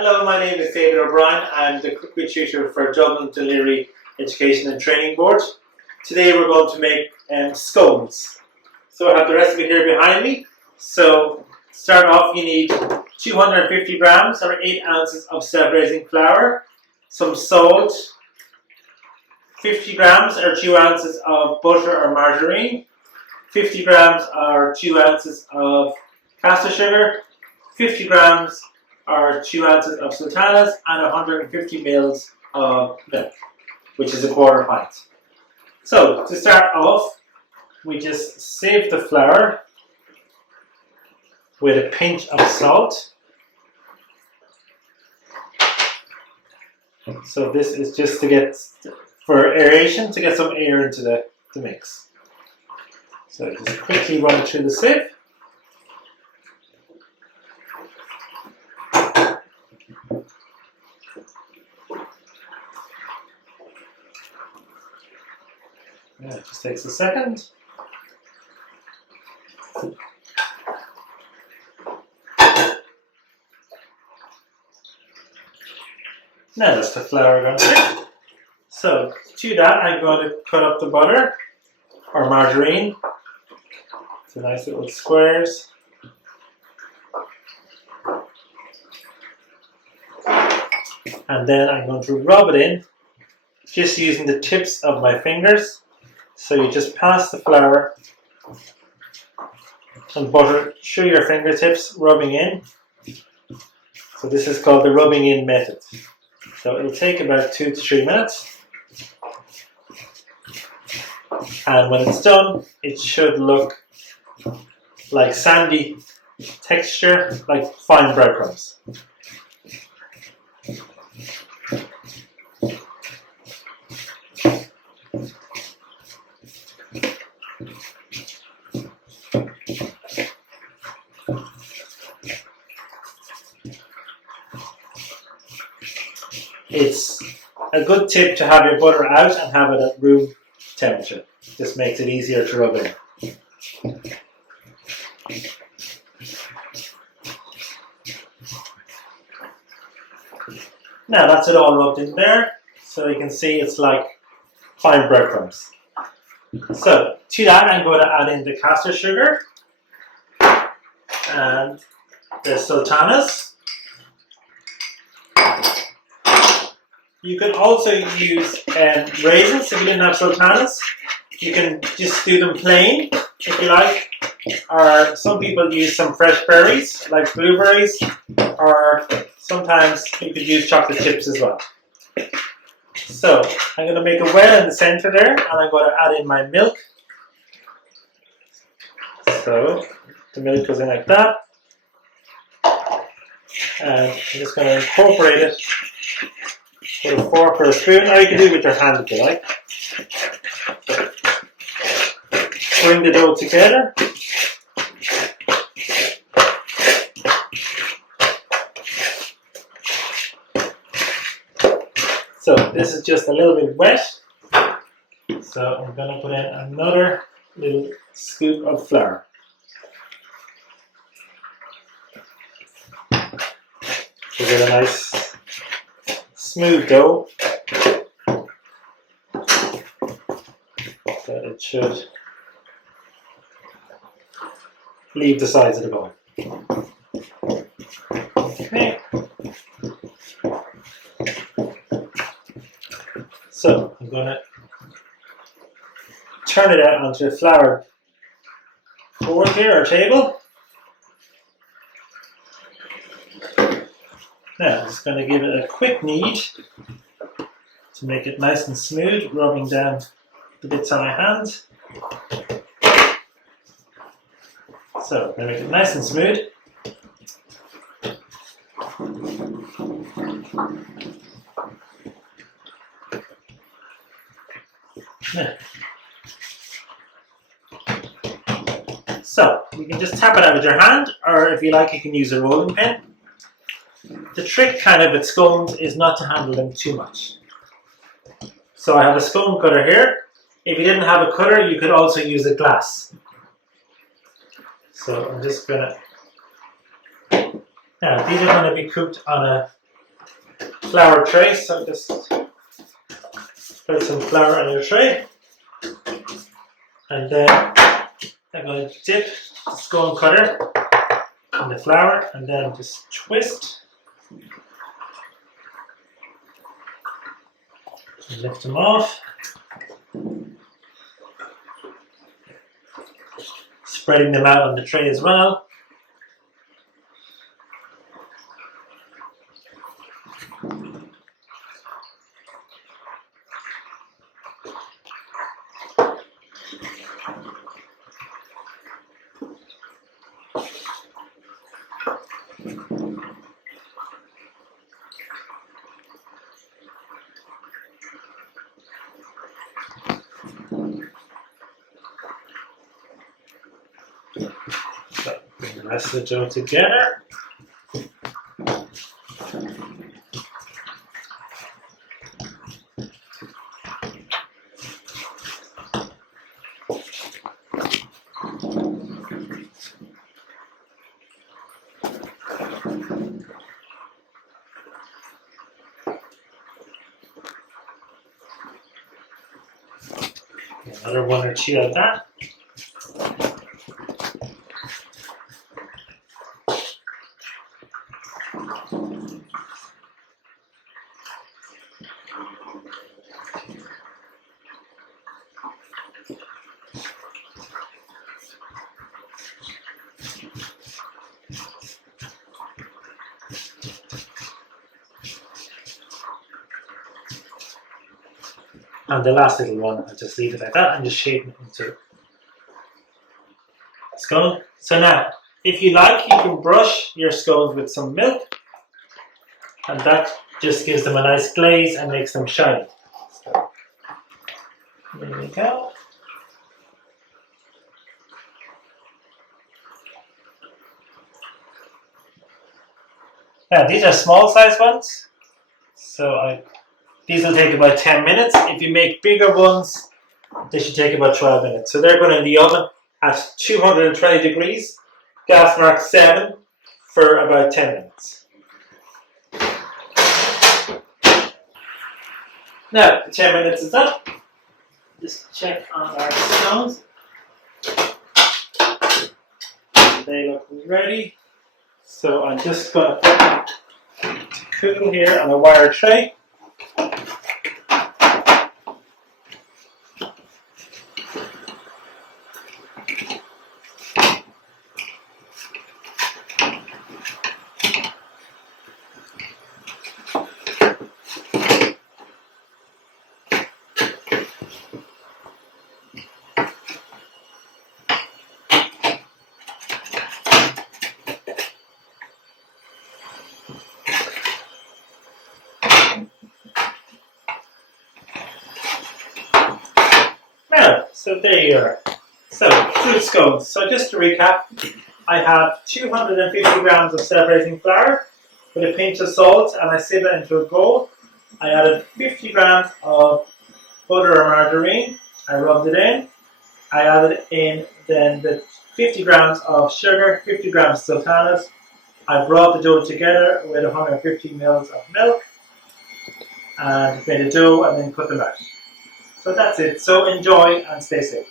Hello, my name is David O'Brien. I'm the cookery tutor for Dublin Delivery Education and Training Board. Today we're going to make scones. So I have the recipe here behind me. So to start off, you need 250 grams or 8 ounces of self-raising flour, some salt, 50 grams or 2 ounces of butter or margarine, 50 grams or 2 ounces of caster sugar, 50 grams or 2 ounces of sultanas, and 150 mils of milk, which is a quarter pint. So to start off, we just sieve the flour with a pinch of salt. So this is just to get, for aeration, to get some air into the mix. So just quickly run it through the sieve. Yeah, it just takes a second. Now that's the flour gone through. So to that I'm going to cut up the butter or margarine to nice little squares. And then I'm going to rub it in just using the tips of my fingers. So you just pass the flour and butter through your fingertips, rubbing in. So this is called the rubbing in method. So it'll take about 2 to 3 minutes. And when it's done, it should look like sandy texture, like fine breadcrumbs. It's a good tip to have your butter out and have it at room temperature. This makes it easier to rub in. Now that's it all rubbed in there, so you can see it's like fine breadcrumbs. So to that I'm going to add in the caster sugar and the sultanas. You can also use raisins if you didn't have sultanas. You can just do them plain if you like. Or some people use some fresh berries like blueberries, or sometimes you could use chocolate chips as well. So I'm going to make a well in the center there, and I'm going to add in my milk. So the milk goes in like that. And I'm just going to incorporate it with a fork or a spoon, or you can do it with your hand if you like. Bring the dough together. So this is just a little bit wet. So I'm going to put in another little scoop of flour. To get a nice smooth dough. So it should leave the sides of the bowl. Okay. So I'm going to turn it out onto a floured board here or table. Now I'm just going to give it a quick knead to make it nice and smooth, rubbing down the bits on my hand. So I'm going to make it nice and smooth. Now, so you can just tap it out with your hand, or if you like you can use a rolling pin. The trick kind of with scones is not to handle them too much. So I have a scone cutter here. If you didn't have a cutter, you could also use a glass. So I'm just going to Now, these are going to be cooked on a flour tray, so just put some flour on your tray, and then I'm going to dip the scone cutter in the flour and then just twist and lift them off, spreading them out on the tray as well. So bring the rest of the dough together. Another one or two of that. And the last little one, I'll just leave it like that and just shape it into a scone. So now, if you like, you can brush your scones with some milk, and that just gives them a nice glaze and makes them shiny. So, there we go. Now, these are small size ones, so these will take about 10 minutes. If you make bigger ones, they should take about 12 minutes. So they're going in the oven at 220 degrees, gas mark 7, for about 10 minutes. Now, the 10 minutes is up. Just check on our scones. They look ready. So I'm just going to put them to cool here on a wire tray. So there you are. So, fruit scones. So just to recap, I have 250 grams of separating flour with a pinch of salt, and I sieve it into a bowl. I added 50 grams of butter or margarine. I rubbed it in. I added in then the 50 grams of sugar, 50 grams of sultanas. I brought the dough together with 150 ml of milk and made a dough and then cut them out. So that's it. So enjoy and stay safe.